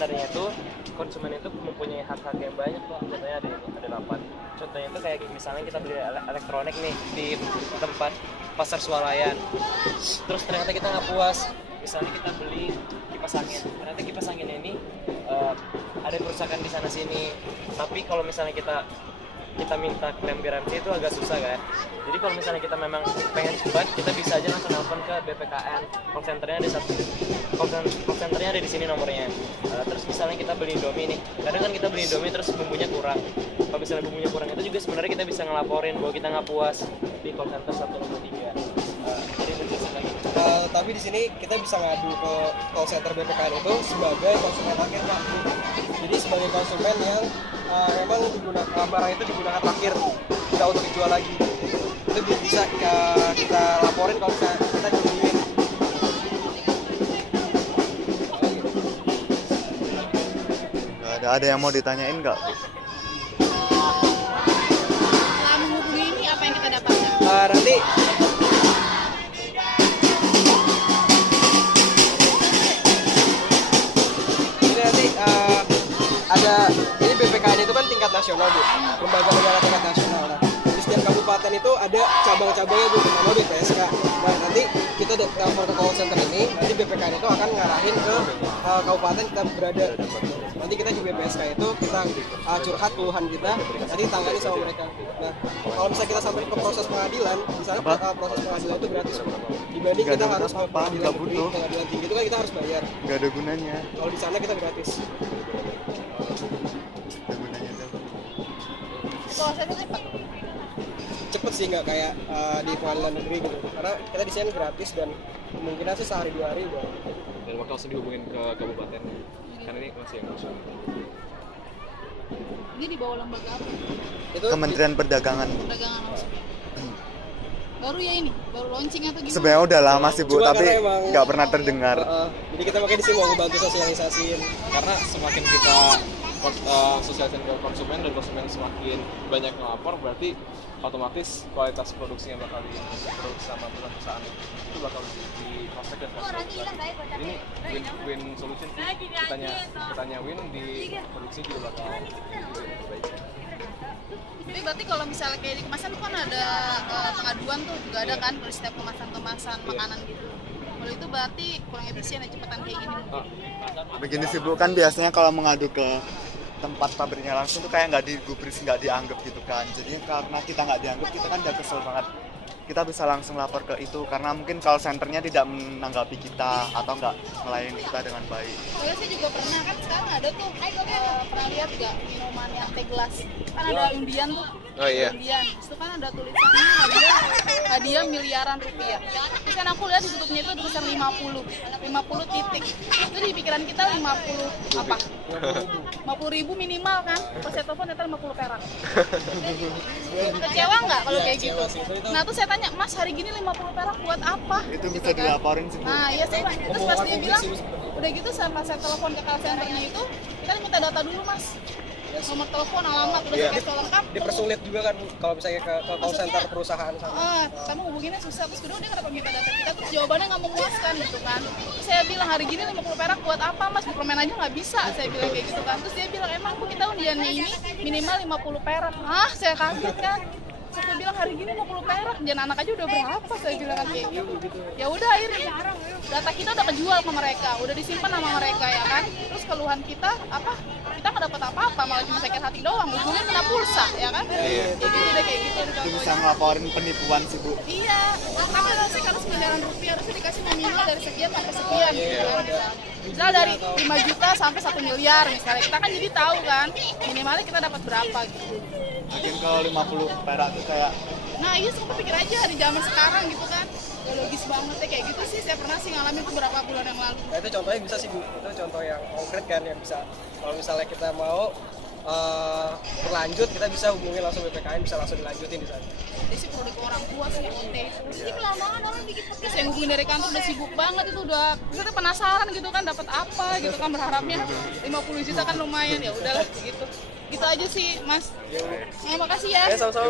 sebenarnya itu konsumen itu mempunyai hak-hak yang banyak tuh. Contohnya ada 8. Contohnya itu kayak misalnya kita beli elektronik nih di tempat pasar swalayan, terus ternyata kita nggak puas, misalnya kita beli kipas angin, ternyata kipas anginnya ini ada kerusakan di sana sini, tapi kalau misalnya kita minta klaim garansi itu agak susah kan. Jadi kalau misalnya kita memang pengen cepat, kita bisa aja langsung telepon ke BPKN, call centernya ada call centernya ada di sini nomornya. Terus misalnya kita beli Indomie nih, kadang kan kita beli Indomie terus bumbunya kurang. Kalau misalnya bumbunya kurang itu juga sebenarnya kita bisa ngelaporin bahwa kita nggak puas di call center 103. Jadi penjelasan lagi. Tapi di sini kita bisa ngadu ke call center BPKN itu sebagai konsumen akhir, Pak. Jadi sebagai konsumen yang memang barang itu digunakan terakhir, tidak untuk dijual lagi. Itu bisa kita laporin kalau kita dirugiin. Ada yang mau ditanyain nggak? Setelah menghubungi ini apa yang kita dapatkan? Nanti ada, ini BPKN itu kan tingkat nasional, Bu, lembaga negara tingkat nasional. Nah, di setiap kabupaten itu ada cabang-cabangnya, Bu, bernama BPSK. Nah, nanti kita telepon ke call center ini, nanti BPKN itu akan ngarahin ke kabupaten kita berada. Nanti kita di BPSK itu kita curhat keluhan kita, nanti tangani sama mereka. Nah, kalau misalnya kita sampai ke proses pengadilan, misalnya proses pengadilan itu gratis, Bu. Dibanding kita harus ke pengadilan negeri, pengadilan tinggi itu kan kita harus bayar. Nggak ada gunanya. Kalau di sana kita gratis. Prosesnya cepat. Cepet sih, nggak kayak di pengadilan negeri gitu, karena kita di sini gratis dan kemungkinan sih sehari 2 hari udah. Dan bakal langsung dihubungin ke kabupaten karena ini masih yang nasional. Ini di bawah lembaga apa? Itu Kementerian Perdagangan. Perdagangan langsung. Baru ya ini, baru launching atau gimana? Sebenarnya udah lama sih, Bu, Cuma tapi karena emang nggak pernah terdengar. Jadi kita makanya di sini mau ngebantu sosialisasiin. Karena semakin kita sosialisasi ke konsumen dan konsumen semakin banyak ngelapor, berarti otomatis kualitas produksinya bakal diproduksi sama perusahaan itu bakal di prospek dan konsumen. Ini win-win solution sih. Kitanya win, di produksi juga bakal baik. Tapi berarti kalau misalnya kayak di kemasan tuh kan ada pengaduan tuh juga ada kan dari setiap kemasan makanan gitu. Kalau itu berarti kurang efisien ya cepetan kayak gini. Begini sih, Bu, kan biasanya kalau mengadu ke tempat pabriknya langsung tuh kayak nggak digubris, nggak dianggap gitu kan. Jadi karena kita nggak dianggap, kita kan udah kesel banget. Kita bisa langsung lapor ke itu karena mungkin call centernya tidak menanggapi kita atau nggak melayani kita dengan baik. Soalnya saya juga pernah kan sekarang ada tuh pernah lihat nggak minuman yang teh gelas kan ada undian tuh. Oh iya. Undian itu kan ada tulisannya hadiah miliaran rupiah. Terus kan aku lihat di tutupnya itu tulisan 50 titik. Itu di pikiran kita 50 apa? 50.000 minimal kan. Pas saya telepon ternyata 50 perak. Kecewa nggak kalau kayak gitu? Nah tuh saya tanya, Mas hari gini 50 perak buat apa? Itu Gitu bisa kan. dilaporin sih, Bu. Nah iya sih, terus pas dia bilang, udah gitu pas saya telepon ke call centernya itu, kita minta data dulu Mas, nomor telepon, alamat, udah saya kasih lengkap. Dipersulit juga kan, Bu, kalau misalnya ke call center perusahaan sama. Sama hubunginnya susah, terus kedua dia kenapa minta data kita, terus jawabannya nggak memuaskan gitu kan. Terus saya bilang hari gini 50 perak buat apa Mas, di permen aja nggak bisa, saya bilang kayak gitu kan. Terus dia bilang emang Bu kita undiannya ini minimal 50 perak. Hah, saya kaget kan. Saya bilang hari gini 50 perak, dan anak aja udah berapa, saya bilang kan kayak gitu. Ya udah akhirnya data kita udah kejual ke mereka, udah disimpan sama mereka ya kan. Terus keluhan kita apa? Kita nggak dapat apa-apa, malah cuma sakit hati doang. Hubungin kena pulsa ya kan. Kayak gitu udah kayak gitu. Itu bisa ngelaporin penipuan sih, Bu. Iya, tapi harusnya kalau 9 rupiah harusnya dikasih nominal dari sekian sampai sekian gitu kan. Misal dari 5 juta sampai 1 miliar misalnya, kita kan jadi tahu kan minimalnya kita dapat berapa gitu. Mungkin kalau 50 perak itu kayak Nah iya, sempat pikir aja di zaman sekarang gitu kan, gak logis banget ya kayak gitu sih. Saya pernah sih ngalamin itu beberapa bulan yang lalu. Nah itu contohnya bisa sih, Bu, itu contoh yang konkret kan yang bisa. Kalau misalnya kita mau berlanjut, kita bisa hubungi langsung BPKN, bisa langsung dilanjutin di sana. Jadi sih produk orang tua sih OT itu. Jadi kelamaan orang bikin podcast. Saya hubungin dari kantor udah sibuk banget itu udah. Kita penasaran gitu kan dapat apa gitu kan, berharapnya 50 juta kan lumayan, ya udahlah gitu. Gitu aja sih Mas. Makasih ya. Sama-sama.